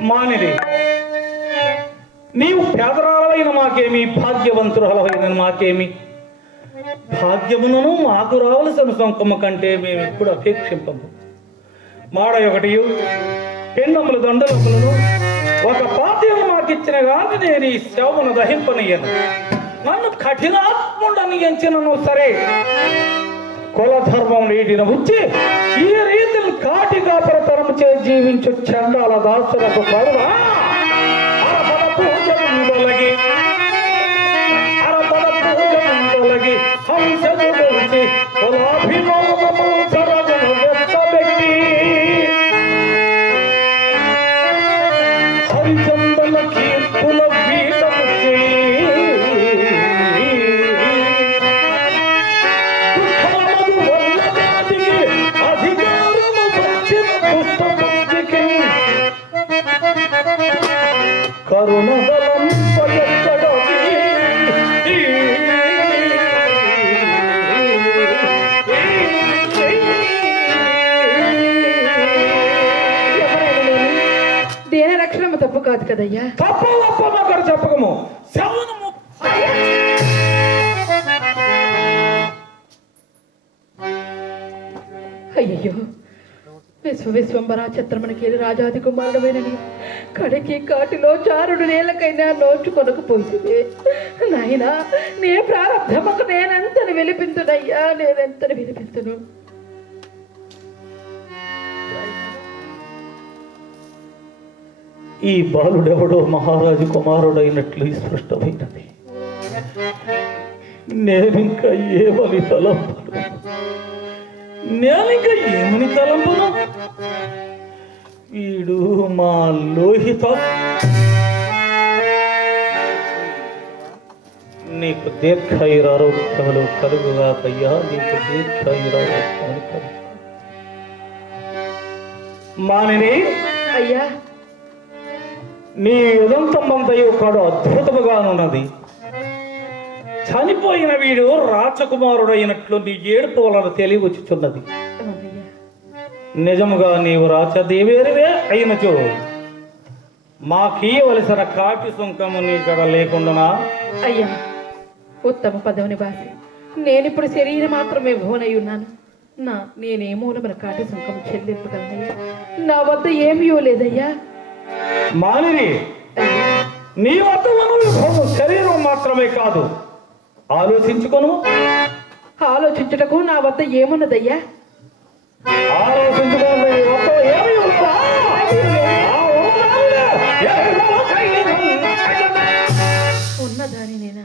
మానిది నీవు పేదరాలైన మాకేమి భాగ్యవంతురాలైన మాకేమి? భాగ్యమునను మాకు రావలసిన సొంకమ్మ కంటే మేము ఎప్పుడు అపేక్షింపము. మాడ ఒకటి పెన్నములు దండలములను ఒక పాత్యను మాకిచ్చిన కానీ నేను ఈ శవమును దహింపనీయను. నన్ను కఠినాత్ముడని ఎంచినను సరే. కులధర్మం నీటిన వచ్చి ఈ రీతిని కాటి కాపరతనం చే జీవించు చండాల దాసులకు కరువా అరపద పూజముందొలగి కులాభిమానము కరుణదలం దేన రక్షణ తప్పు కాదు కదయ్యా తప్పు గొప్ప ఒకరు చెప్పకము విశ్వ విశ్వంబరా చిత్రమణికి రాజాది కుమారుడమైనని కడికి కాటిలో చారుడు నేలకైనా నోచుకొనకపోయింది నాయనా నే ప్రారంభముకు నేనెంతని విలిపింతునయ్యా నేనెంతని విలిపింతును ఈ బాలుడెవడో మహారాజు కుమారుడైనట్లు స్పష్టమైనది. నేనింకా ఏమని నేనింకా ఏమని తలంపను? వీడు మా లోహిత. నీకు దీర్ఘాయురారోగ్యములు కలుగుగాకయ్యా నీకు దీర్ఘాయురారోగ్యములు కలుగు మానిని అయ్యా. నీ ఉదంతమంతయు ఒకడు అద్భుతముగానున్నది. చనిపోయిన వీడు రాజకుమారుడైనట్లు నీ ఏడుపు వలన తెలియవచ్చుచున్నది. నిజముగా నీవు రాచదేవేరివే అయినచో మాకీయవలసిన కాటి సుంకము నీ కడ లేకుండా అయ్యా ఉత్తమ పదవిని బాసి నేనిప్పుడు శరీరం మాత్రమే భువనై ఉన్నాను నా నేనే మూలమున కాటి సుంకం చెల్లింపగలనయ్యా. నా వద్ద ఏమీ లేదయ్యా. అయ్యా. నీ వద్ద శరీరం మాత్రమే కాదు. ఆలోచించుకొను. ఆలోచించుటకు నా వద్ద ఏమున్నదయ్యా? ఉన్నదాని నేనా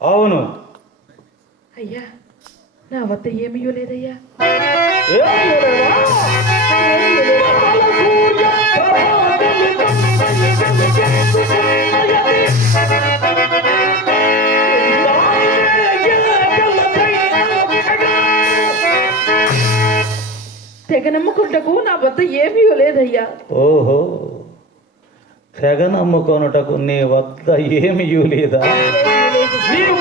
అవును. అయ్యా నా వద్ద ఏమీ లేదయ్యా. తెగ నమ్ముకుంటకు నా వద్ద ఏమీ లేదయ్యా. ఓహో తెగ నమ్ముకొనుటకు నీ వద్ద ఏమి లేదా? నీవు